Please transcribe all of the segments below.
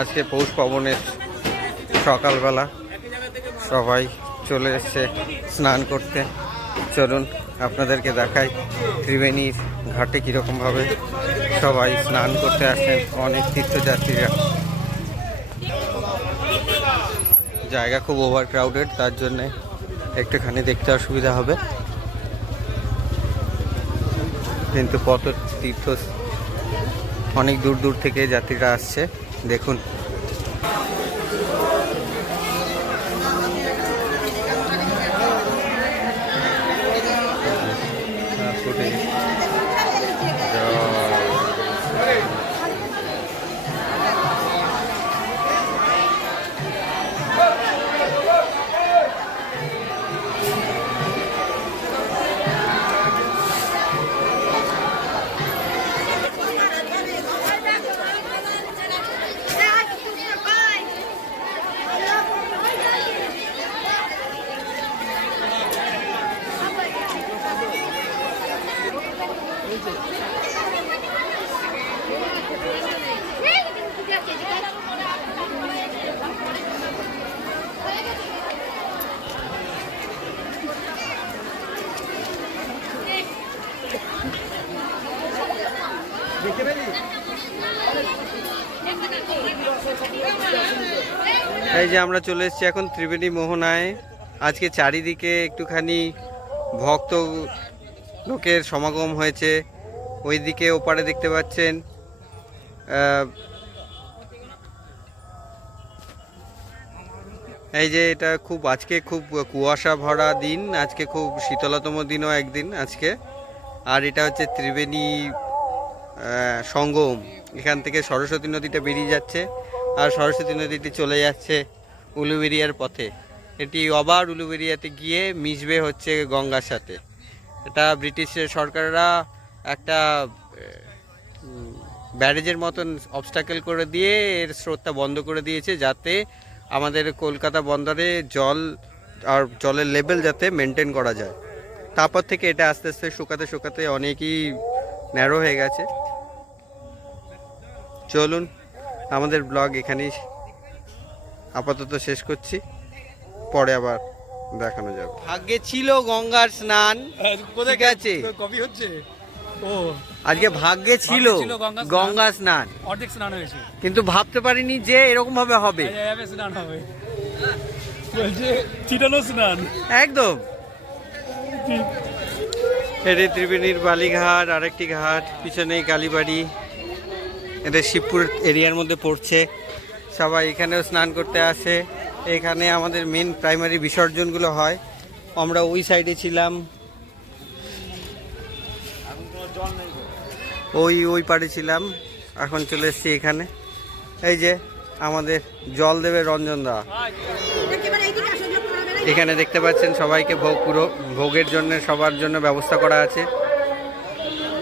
আজকে পৌষ পার্বণের সকালবেলা সবাই চলে এসছে স্নান করতে। চলুন আপনাদেরকে দেখাই ত্রিবেণীর ঘাটে কীরকমভাবে সবাই স্নান করতে আসেন অনেক তীর্থযাত্রীরা। জায়গা খুব ওভার ক্রাউডেড, তার জন্যে একটুখানি দেখতে অসুবিধা হবে, কিন্তু কত তীর্থ অনেক দূর দূর থেকে যাত্রীরা আসছে দেখুন। এই যে আমরা চলে এসেছি এখন ত্রিবেণী মোহনায়। আজকে চারিদিকে একটুখানি ভক্ত লোকের সমাগম হয়েছে। ওইদিকে ওপারে দেখতে পাচ্ছেন এই যে এটা খুব আজকে খুব কুয়াশা ভরা দিন, আজকে খুব শীতলতম দিনও একদিন আজকে। আর এটা হচ্ছে ত্রিবেণী সঙ্গম। এখান থেকে সরস্বতী নদীটা বেরিয়ে যাচ্ছে আর সরস্বতী নদীটি চলে যাচ্ছে উলুবেড়িয়ার পথে। এটি আবার উলুবেড়িয়াতে গিয়ে মিশবে হচ্ছে গঙ্গার সাথে। এটা ব্রিটিশ সরকাররা একটা ব্যারেজের মতন অবস্টাকেল করে দিয়ে এর স্রোতটা বন্ধ করে দিয়েছে, যাতে আমাদের কলকাতা বন্দরে জল আর জলের লেভেল যাতে মেনটেন করা যায়। তারপর থেকে এটা আস্তে আস্তে শুকাতে শুকাতে অনেকই ন্যারো হয়ে গেছে। চলুন আমাদের ব্লগ এখানেই আপাতত শেষ করছি, পরে আবার দেখানো যাবে। ভাগ্যে ছিল গঙ্গার স্নান, ঠিক আছে কবি হচ্ছে ও আজকে ভাগ্যে ছিল গঙ্গা স্নান, অর্ধেক স্নান হয়েছে, কিন্তু ভাবতে পারিনি যে এরকম ভাবে হবে। স্নান হবে বলছে চিটানো স্নান একদম। এটি ত্রিবেণীর বালিঘাট, আরেকটি ঘাট পিছনেই কালীবাড়ি। এটা শিবপুর এরিয়ার মধ্যে পড়ছে। সবাই এখানেও স্নান করতে আসে। এখানে আমাদের মেন প্রাইমারি বিসর্জনগুলো হয়। আমরা ওই সাইডে ছিলাম, ওই পাড়ে ছিলাম, এখন চলে এসেছি এখানে। এই যে আমাদের জল দেবে রঞ্জন দা। এখানে দেখতে পাচ্ছেন সবাইকে পুরো ভোগের জন্য সবার জন্য ব্যবস্থা করা আছে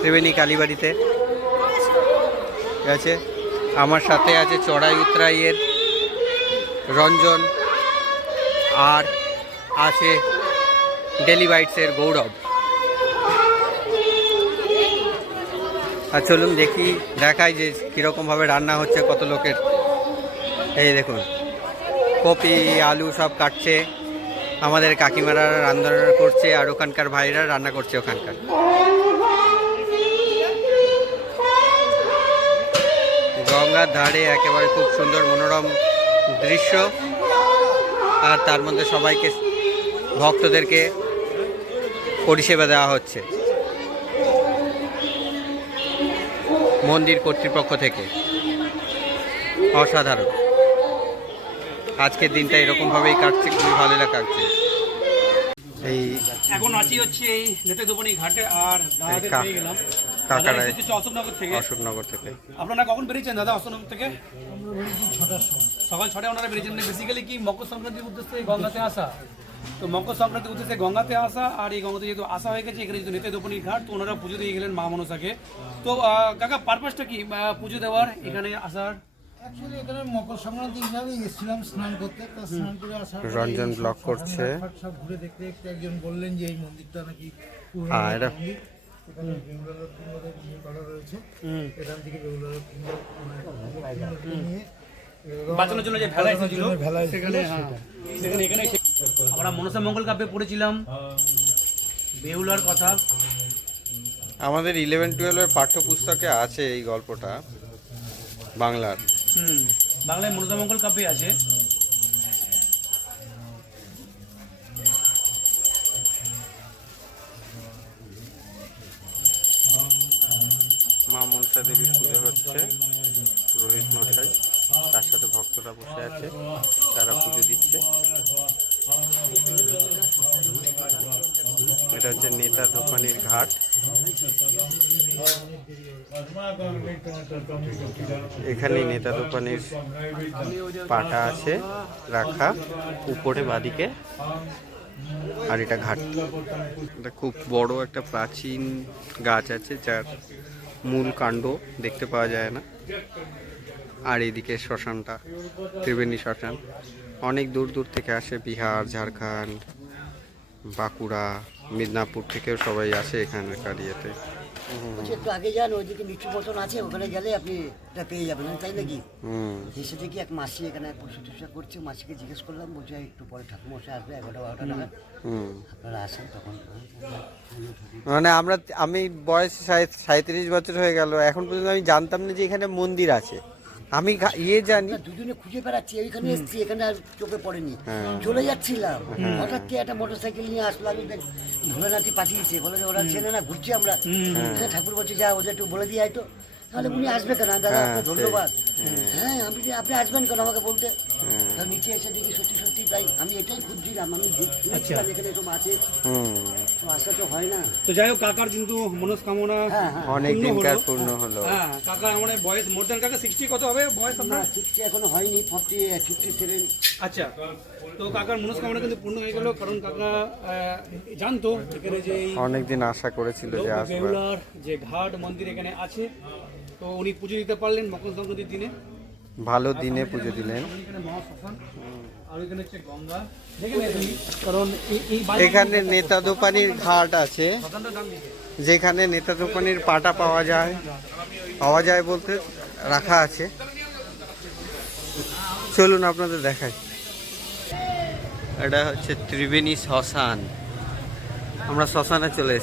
ত্রিবেণী কালীবাড়িতে। ঠিক আছে, আমার সাথে আছে চড়াই উতরাইয়ের রঞ্জন, আর আছে ডেলি বাইটসের গৌরব। আর চলুন দেখাই যে কীরকমভাবে রান্না হচ্ছে কত লোকের। এই দেখুন কপি আলু সব কাটছে, আমাদের কাকিমারা রান্না করছে আর ওখানকার ভাইরা রান্না করছে ওখানকার। গঙ্গার ধারে একেবারে খুব সুন্দর মনোরম দৃশ্য, আর তার মধ্যে সবাইকে ভক্তদেরকে পরিষেবা দেওয়া হচ্ছে মন্দির কর্তৃপক্ষ থেকে। অসাধারণ, আজকের দিনটা এরকমভাবেই কাটছে, খুবই ভালো লাগছে। এই এখন আছি হচ্ছে এই নেতাদোপানি ঘাটে, আর পেয়ে গেলাম কাকারা অশোকনগর থেকে। আপনারা কখন বেরিয়েছেন দাদা অশোকনগর থেকে? সকাল 6টায় ওনারা বেরিয়েছেন। বেসিক্যালি কি মকর সংক্রান্তির উদ্দেশ্যে গঙ্গাতে আসা, তো মকর সংক্রান্তির উদ্দেশ্যে গঙ্গাতে আসা, আর এই গঙ্গাতে যেহেতু আসা হয়ে গেছে, এখানে যেহেতু নেতাদোপানির ঘাট, তো ওনারা পুজো দিয়ে গেলেন মা মনসাকে। তো কাকা পারপাসটা কি পুজো দেওয়ার, এখানে আসার? অ্যাকচুয়ালি এখানে মকর সংক্রান্তি হিসাবে এসেছিলাম স্নান করতে। স্নান করে আসার রঞ্জন ব্লগ করছে। সব ঘুরে দেখতে দেখতে একজন বললেন যে এই মন্দিরটা নাকি মন্দির, এখানে বেহুলার পিণ্ড করা রয়েছে। এখান থেকে বেহুলার পিণ্ড নিয়ে বাঁচানোর জন্য যে ভেলা এসেছিল ভেলা এসেছিল, সেখানে, হ্যাঁ, সেখানে এখানে আমরা মনসা মঙ্গল কাব্যে পড়েছিলাম বেহুলার কথা। আমাদের 11-12 পাঠ্যপুস্তকে আছে এই গল্পটা বাংলার। বাংলায় মনসা মঙ্গল কাব্যে আছে। মা মনসা দেবীর পুজো হচ্ছে, পুরোহিত মশাই তার সাথে ভক্তরা বসে আছে, তারা পুজো দিচ্ছে। এটা হচ্ছে নেতা দোকানির ঘাট। এখানে নেতা দোকানির পাটা আছে রাখা উপরে বাদিকে, আর এটা ঘাট। এটা খুব বড় একটা প্রাচীন গাছ আছে যার মূল কাণ্ড দেখতে পাওয়া যায় না। আর এদিকে শ্মশানটা ত্রিবেণী শ্মশান, অনেক দূর দূর থেকে আসে, বিহার, ঝাড়খণ্ড, বাঁকুড়া, মিদনাপুর থেকেও সবাই আসে এখানকার ইয়েতে। বলছি একটু আগে যান, ওইদিকে মিষ্টি মতন আছে, ওখানে গেলে আপনি এটা পেয়ে যাবেন, তাই নাকি? এসে দেখি এক মাসি এখানে পরিষদ টরিষা করছে, মাসিকে জিজ্ঞেস করলাম, বলছে একটু পরে ঠাকুরমশাই আসবে 11টা 12টা নাগাদ, আপনারা আসেন তখন। মানে আমি বয়স 37 বছর হয়ে গেল, এখন পর্যন্ত আমি জানতাম না যে এখানে মন্দির আছে। আমি জানি, আমরা দুজনে খুঁজে বেড়াচ্ছি, এইখানে এসছি, এখানে আর চোখে পড়েনি, চলে যাচ্ছিলাম, হঠাৎ কি একটা মোটরসাইকেল নিয়ে আসলো, আমি ভোলেনাথই পাঠিয়েছে, বলে যে ওরা ছেলে না ঘুরছি আমরা, ঠাকুর বলছে যা ওদের একটু বলে দিয়ে তো, তাহলে উনি আসবে কেন? দাদা আপনার ধন্যবাদ। হ্যাঁ, আপনি আসবেন কেন আমাকে বলতে? নিচে এসে দেখি সত্যি সত্যি তাই, আমি এটাই খুঁজছিলাম, আমি শুনেছিলাম এখানে এসব আছে, তো আসা তো হয় না। তো যাই হোক, কাকার কিন্তু মনস্কামনা অনেক দিনকার পূর্ণ হলো। হ্যাঁ, কাকা আমার বয়স মোর দেন, কাকা 60 কত হবে বয়স না, আপনার? 60 এখনো হয়নি, 57। আচ্ছা, তো কাকার মনস্কামনা কিন্তু পূর্ণ হয়ে গেল, কারণ কাকা জানতো এখানে যে অনেকদিন আশা করেছিল যে আসবে। বেহুলার যে ঘাট মন্দির এখানে আছে, তো উনি পুজো দিতে পারলেন মকর সংক্রান্তির দিনে, ভালো দিনে পুজো দিলেন। এখানে মহাশ্মশান, আর এখানে হচ্ছে গঙ্গা, দেখেন আপনি, কারণ এখানে নেতা দোকানির ঘাট আছে, শ্মশানটার দাম দিকে। যেখানে নেতা দোকানির পাটা পাওয়া যায় বলতে রাখা আছে। চলুন আপনাদের দেখাই। এটা হচ্ছে ত্রিবেণী শ্মশান। আমরা শ্মশানে চলে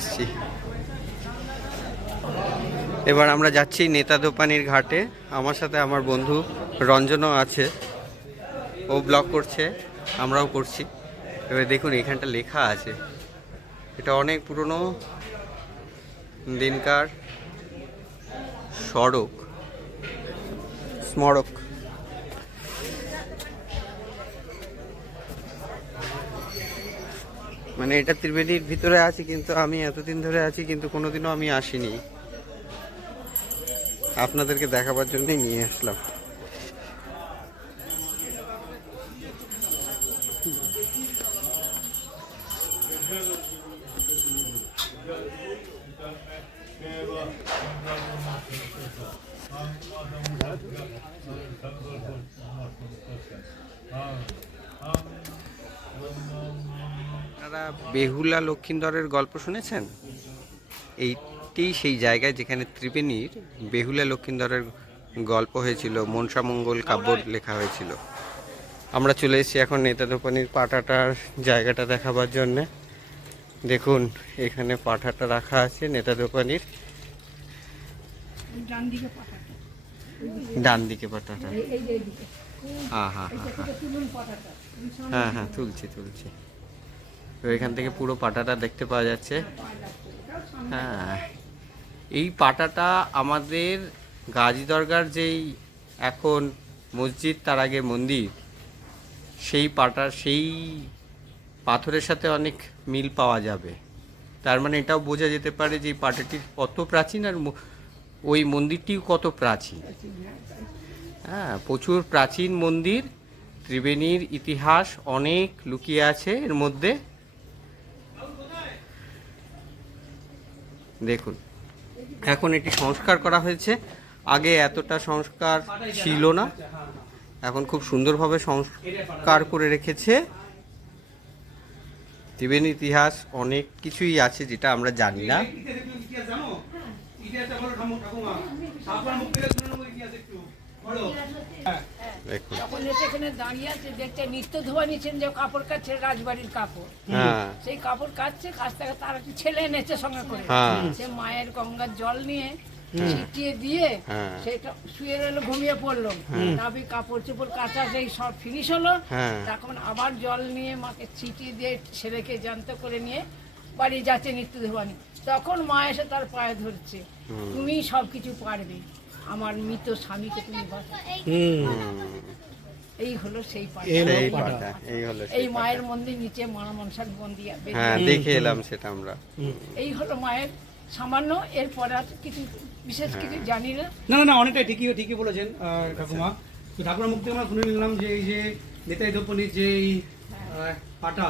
এসেছি, এবার আমরা যাচ্ছি নেতা দোকানির ঘাটে। আমার সাথে আমার বন্ধু রঞ্জনও আছে, ও ব্লগ করছে, আমরাও করছি। এবার দেখুন এখানটা লেখা আছে, এটা অনেক পুরনো দিনকার স্মারক। মানে এটা ত্রিবেণীর ভিতরে আছে, কিন্তু আমি এতদিন ধরে আছি কিন্তু কোনোদিনও আমি আসিনি, আপনাদেরকে দেখাবার জন্যই নিয়ে আসলাম। আপনারা বেহুলা লক্ষিন্দরের গল্প শুনেছেন? এইটি সেই জায়গায় যেখানে ত্রিবেণীর বেহুলা লক্ষিন্দরের গল্প হয়েছিল, মনসা মঙ্গল কাব্য লেখা হয়েছিল। আমরা চলে এসেছি এখন নেতা দোকানির পাঠাটার জায়গাটা দেখাবার জন্যে। দেখুন এখানে পাঠাটা রাখা আছে নেতা দোকানির, ডান দিকে পাঠাটা। হ্যাঁ, তুলছি। তো এখান থেকে পুরো পাটাটা দেখতে পাওয়া যাচ্ছে। হ্যাঁ, এই পাটাটা আমাদের গাজী দরগার যেই এখন মসজিদ, তার আগে মন্দির, সেই পাথরের সাথে অনেক মিল পাওয়া যাবে। তার মানে এটাও বোঝা যেতে পারে যে এই পাটাটি কত প্রাচীন, আর ওই মন্দিরটিও কত প্রাচীন। হ্যাঁ, প্রচুর প্রাচীন মন্দির, ত্রিবেণীর ইতিহাস অনেক লুকিয়ে আছে এর মধ্যে। দেখুন এখন এটি সংস্কার করা হয়েছে, আগে এতটা সংস্কার ছিল না, এখন খুব সুন্দরভাবে সংস্কার করে রেখেছে। ত্রিবেণীর ইতিহাস অনেক কিছুই আছে যেটা আমরা জানি না। আপনার মুখ থেকে শুনে নেবো কি আছে একটু বলো। হ্যাঁ দেখুন। তখন এসে এখানে দাঁড়িয়ে আছে, দেখছে নিত্য ধোয়া নিচ্ছেন যে কাপড় কাচ্ছে রাজবাড়ির কাপড়, হ্যাঁ সেই কাপড় কাচ্ছে, কাছতে তার একটি ছেলে এনেছে সঙ্গে করে, হ্যাঁ। সে মায়ের গঙ্গার জল নিয়ে ছিটিয়ে দিয়ে হ্যাঁ। সেটা শুয়ে রইলো, ঘুমিয়ে পড়লো, তারপরে কাপড় চোপড় কাচা সেই সব ফিনিশ হলো, হ্যাঁ। তখন আবার জল নিয়ে মাকে ছিটিয়ে দিয়ে ছেলেকে জ্যান্ত করে নিয়ে বাড়ি যাচ্ছে নিত্য ধোয়ানি। তখন মা এসে তার পায়ে ধরছে, তুমি সব কিছু পারবে, আমার মৃত স্বামীকে তুমি বাঁচাও। এই হলো সেই পাটা। সেই পাটা, এই হলো এই সেই মায়ের পাটা। মন্দির নিচে মা মনসার মন্দির হ্যাঁ দেখে এলাম সেটা আমরা। এই হলো মায়ের সামান্য, এরপর আর কিছু বিশেষ কিছু জানি না। না না না অনেকটাই ঠিকই বলেছেন ঠাকুমা। তো ঠাকুমার মুখ থেকে আমরা শুনে নিলাম যে এই যে নেতাই দ্রৌপদীর যে এই পাটা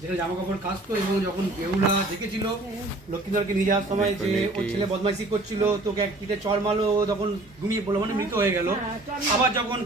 যেখানে জামা কাপড় কাচতো, এবং যখন বেহুলা দেখেছিল লক্ষ্মীধরকে নিয়ে যাওয়ার সময় যে ওর ছেলে বদমাইশি করছিল, তোকে এক পিঠে চড় মারলো, ও তখন ঘুমিয়ে পড়লো, মানে মৃত হয়ে গেল। আবার যখন